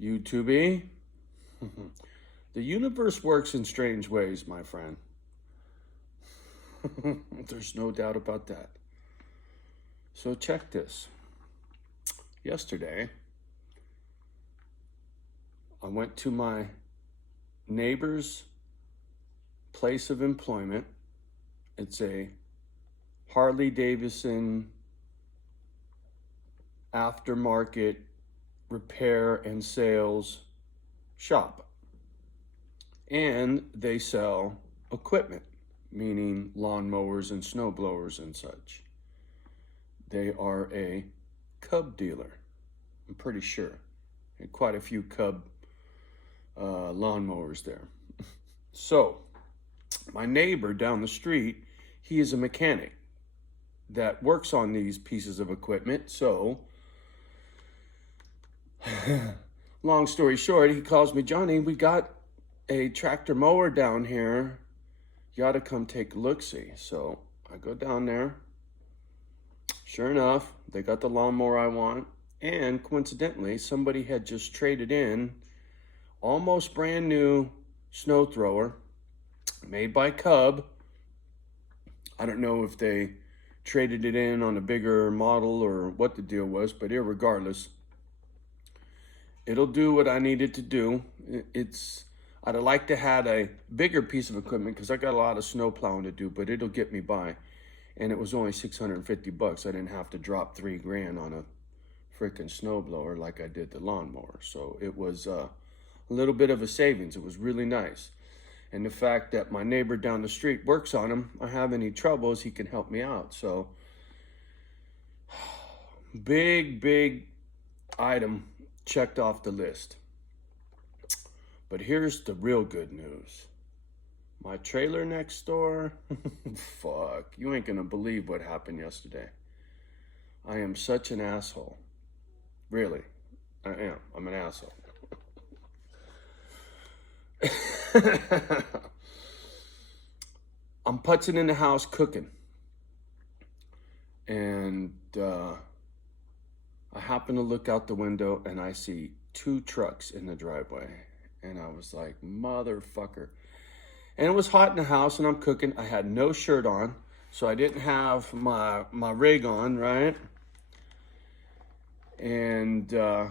YouTube. The universe works in strange ways, my friend. There's no doubt about that. So check this. Yesterday, I went to my neighbor's place of employment. It's a Harley Davidson aftermarket repair and sales shop. And they sell equipment, meaning lawnmowers and snow blowers and such. They are a Cub dealer, I'm pretty sure. And quite a few Cub lawnmowers there. So, my neighbor down the street, he is a mechanic that works on these pieces of equipment. So, long story short, he calls me, Johnny, we got a tractor mower down here. You ought to come take a look-see. So I go down there. Sure enough, they got the lawnmower I want. And coincidentally, somebody had just traded in almost brand new snow thrower made by Cub. I don't know if they traded it in on a bigger model or what the deal was, but irregardless, it'll do what I need it to do. I'd like to have a bigger piece of equipment because I got a lot of snow plowing to do, but it'll get me by. And it was only $650. I didn't have to drop $3,000 on a freaking snow blower like I did the lawnmower. So it was a little bit of a savings. It was really nice. And the fact that my neighbor down the street works on them, I have any troubles, he can help me out. So big item checked off the list. But here's the real good news. My trailer next door, fuck, you ain't gonna believe what happened yesterday. I am such an asshole. Really, I am. I'm an asshole. I'm putzing in the house cooking. And I happen to look out the window and I see two trucks in the driveway. And I was like, motherfucker. And it was hot in the house and I'm cooking. I had no shirt on, so I didn't have my rig on, right? And I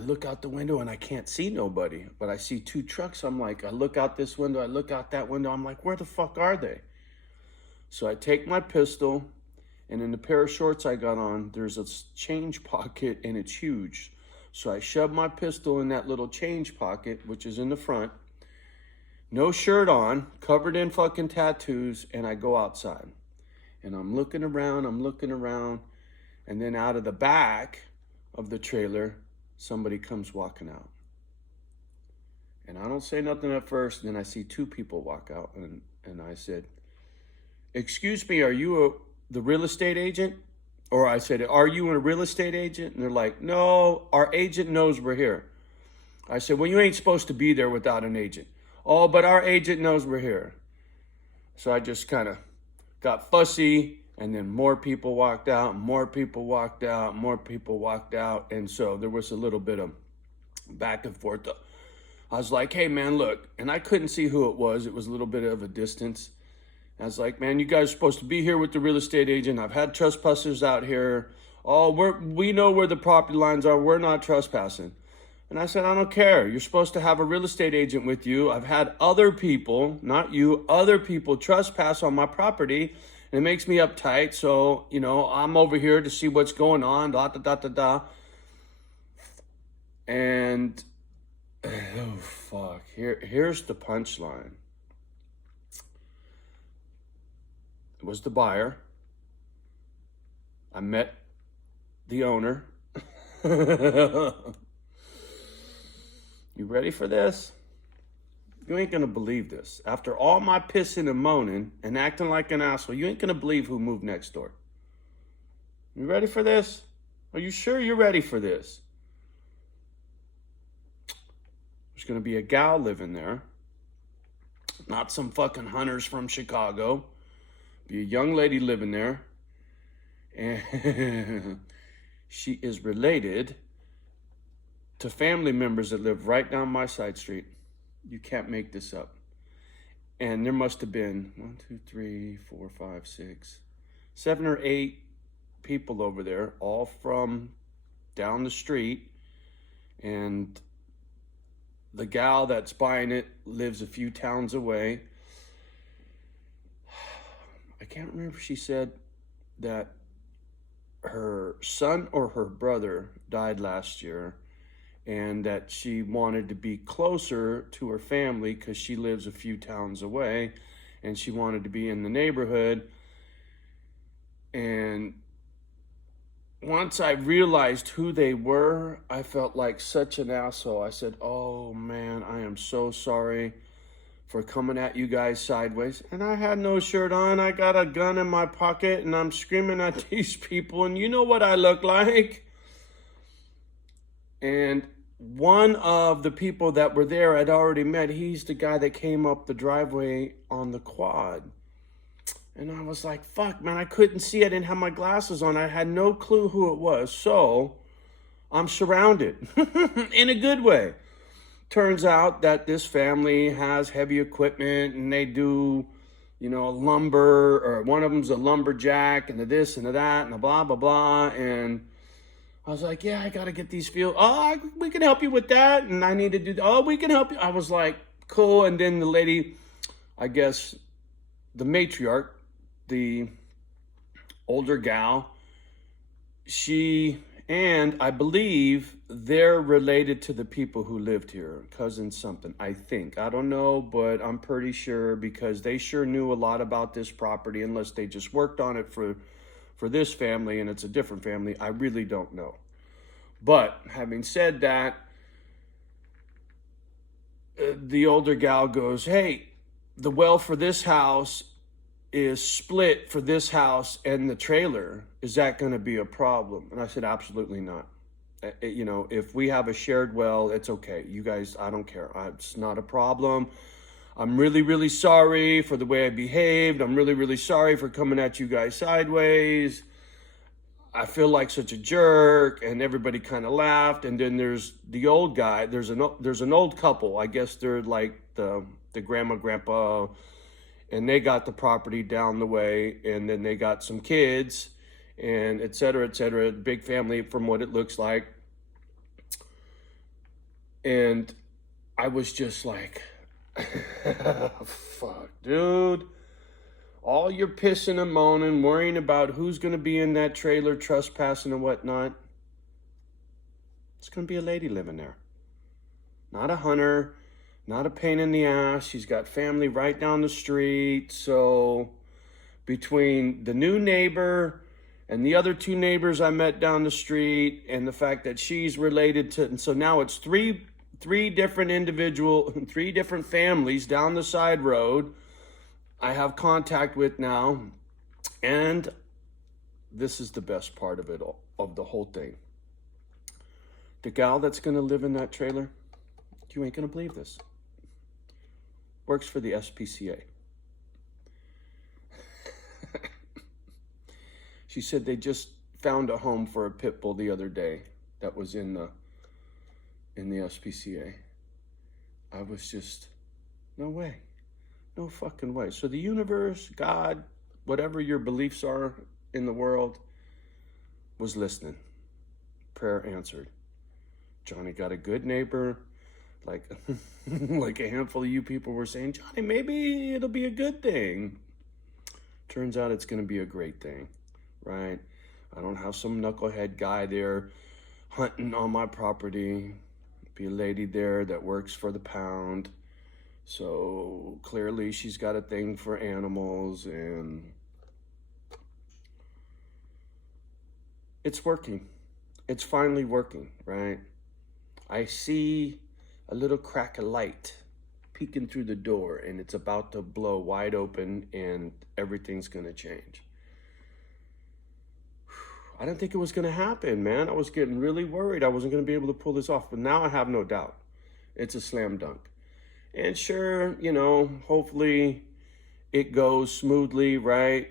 look out the window and I can't see nobody, but I see two trucks. I'm like, I look out this window, I look out that window. I'm like, where the fuck are they? So I take my pistol, and in the pair of shorts I got on, there's a change pocket and it's huge. So I shove my pistol in that little change pocket, which is in the front, no shirt on, covered in fucking tattoos, and I go outside. And I'm looking around, and then out of the back of the trailer, somebody comes walking out. And I don't say nothing at first, and then I see two people walk out, and I said, excuse me, are you the real estate agent? Or I said, are you a real estate agent? And they're like, no, our agent knows we're here. I said, well, you ain't supposed to be there without an agent. Oh, but our agent knows we're here. So I just kind of got fussy, and then more people walked out, more people walked out. And so there was a little bit of back and forth. I was like, hey, man, look. And I couldn't see who it was. It was a little bit of a distance. I was like, man, you guys are supposed to be here with the real estate agent. I've had trespassers out here. Oh, we know where the property lines are. We're not trespassing. And I said, I don't care. You're supposed to have a real estate agent with you. I've had other people, not you, other people trespass on my property. And it makes me uptight. So, I'm over here to see what's going on, And, oh, fuck. Here's the punchline. It was the buyer. I met the owner. You ready for this? You ain't gonna believe this. After all my pissing and moaning and acting like an asshole, you ain't gonna believe who moved next door. You ready for this? Are you sure you're ready for this? There's gonna be a gal living there. Not some fucking hunters from Chicago. Be a young lady living there. And she is related to family members that live right down my side street. You can't make this up. And there must have been 1, 2, 3, 4, 5, 6, 7 or 8 people over there, all from down the street. And the gal that's buying it lives a few towns away. I can't remember if she said that her son or her brother died last year, and that she wanted to be closer to her family because she lives a few towns away, and she wanted to be in the neighborhood. And once I realized who they were, I felt like such an asshole. I said, oh man, I am so sorry for coming at you guys sideways. And I had no shirt on. I got a gun in my pocket and I'm screaming at these people, and you know what I look like. And one of the people that were there I'd already met. He's the guy that came up the driveway on the quad. And I was like, fuck, man, I couldn't see. I didn't have my glasses on. I had no clue who it was. So I'm surrounded in a good way. Turns out that this family has heavy equipment and they do, you know, lumber, or one of them's a lumberjack and the this and the that and the blah, blah, blah. And I was like, yeah, I got to get these fields. Oh, we can help you with that. And I need to do, oh, we can help you. I was like, cool. And then the lady, I guess the matriarch, the older gal, she, and I believe they're related to the people who lived here, cousin something, I think. I don't know, but I'm pretty sure, because they sure knew a lot about this property, unless they just worked on it for this family and it's a different family. I really don't know. But having said that, the older gal goes, hey, the well for this house is split for this house and the trailer. Is that going to be a problem? And I said, absolutely not. You know, if we have a shared well, it's okay. You guys, I don't care. It's not a problem. I'm really, really sorry for the way I behaved. I'm really, really sorry for coming at you guys sideways. I feel like such a jerk. And everybody kind of laughed. And then there's the old guy. There's an old couple. I guess they're like the grandma, grandpa, and they got the property down the way, and then they got some kids, and et cetera, big family from what it looks like. And I was just like, fuck, dude. All your pissing and moaning, worrying about who's going to be in that trailer, trespassing and whatnot. It's going to be a lady living there. Not a hunter. Not a pain in the ass. She's got family right down the street. So between the new neighbor and the other 2 neighbors I met down the street, and the fact that she's related to, and so now it's three different families down the side road I have contact with now. And this is the best part of it all, of the whole thing. The gal that's going to live in that trailer, you ain't going to believe this, works for the SPCA. She said they just found a home for a pit bull the other day that was in the SPCA. I was just, no way. No fucking way. So the universe, God, whatever your beliefs are in the world, was listening. Prayer answered. Johnny got a good neighbor. Like, like a handful of you people were saying, Johnny, maybe it'll be a good thing. Turns out it's going to be a great thing, right? I don't have some knucklehead guy there hunting on my property. Be a lady there that works for the pound. So clearly she's got a thing for animals, and it's working. It's finally working, right? I see a little crack of light peeking through the door, and it's about to blow wide open, and everything's going to change. I didn't think it was going to happen, man. I was getting really worried I wasn't going to be able to pull this off, but now I have no doubt. It's a slam dunk. And sure, you know, hopefully it goes smoothly, right?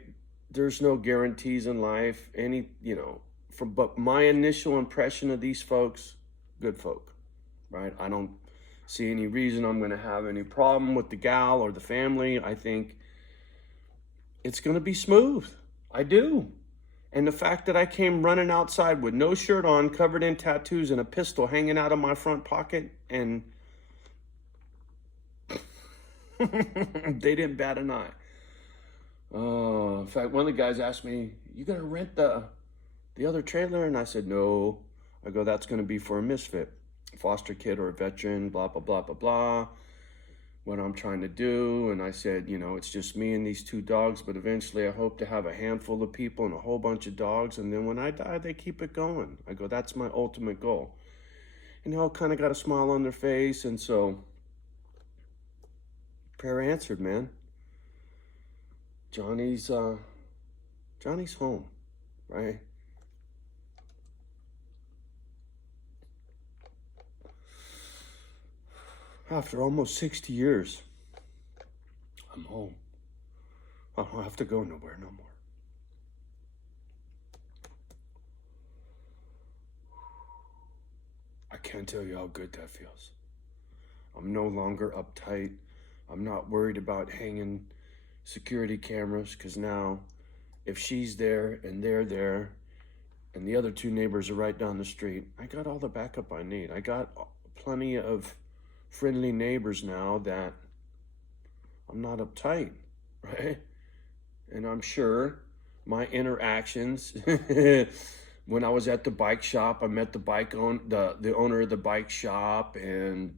There's no guarantees in life. But my initial impression of these folks, good folk. right? I don't see any reason I'm going to have any problem with the gal or the family. I think it's going to be smooth. I do. And the fact that I came running outside with no shirt on, covered in tattoos, and a pistol hanging out of my front pocket, and they didn't bat an eye. In fact, one of the guys asked me, "You gonna rent the other trailer?" And I said, "No." I go, "That's gonna be for a misfit, foster kid or a veteran, blah, blah, blah, blah, blah. What I'm trying to do." And I said, you know, it's just me and these two dogs, but eventually I hope to have a handful of people and a whole bunch of dogs. And then when I die, they keep it going. I go, that's my ultimate goal. And they all kind of got a smile on their face. And so prayer answered, man. Johnny's home, right? After almost 60 years, I'm home. I don't have to go nowhere no more. I can't tell you how good that feels. I'm no longer uptight. I'm not worried about hanging security cameras, because now if she's there and they're there and the other two neighbors are right down the street, I got all the backup I need. I got plenty of friendly neighbors now that I'm not uptight, right? And I'm sure my interactions when I was at the bike shop, I met the owner of the bike shop, and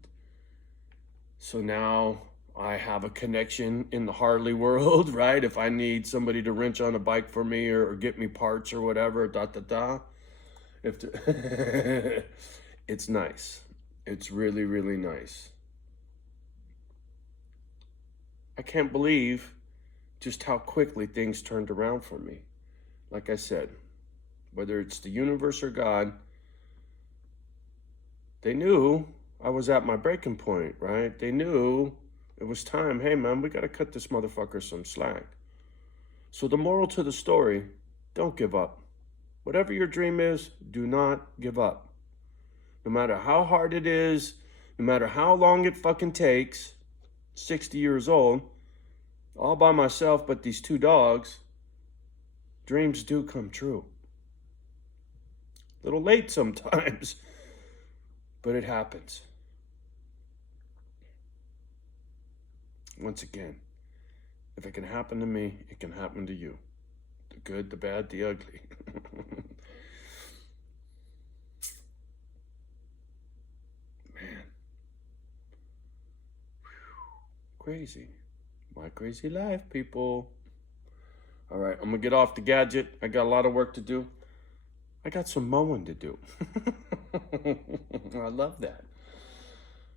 so now I have a connection in the Harley world, right? If I need somebody to wrench on a bike for me or get me parts or whatever, it's nice. It's really, really nice. I can't believe just how quickly things turned around for me. Like I said, whether it's the universe or God, they knew I was at my breaking point, right? They knew it was time. Hey, man, we got to cut this motherfucker some slack. So the moral to the story, don't give up. Whatever your dream is, do not give up. No matter how hard it is, no matter how long it fucking takes, 60 years old, all by myself but these two dogs, dreams do come true. A little late sometimes, but it happens. Once again, if it can happen to me, it can happen to you. The good, the bad, the ugly. Man. Crazy. My crazy life, people. All right, I'm going to get off the gadget. I got a lot of work to do. I got some mowing to do. I love that.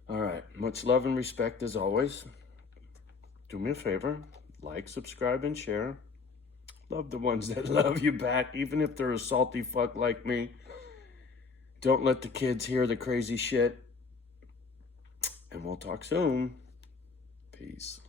All right, much love and respect as always. Do me a favor, like, subscribe, and share. Love the ones that love you back, even if they're a salty fuck like me. Don't let the kids hear the crazy shit. And we'll talk soon. Peace.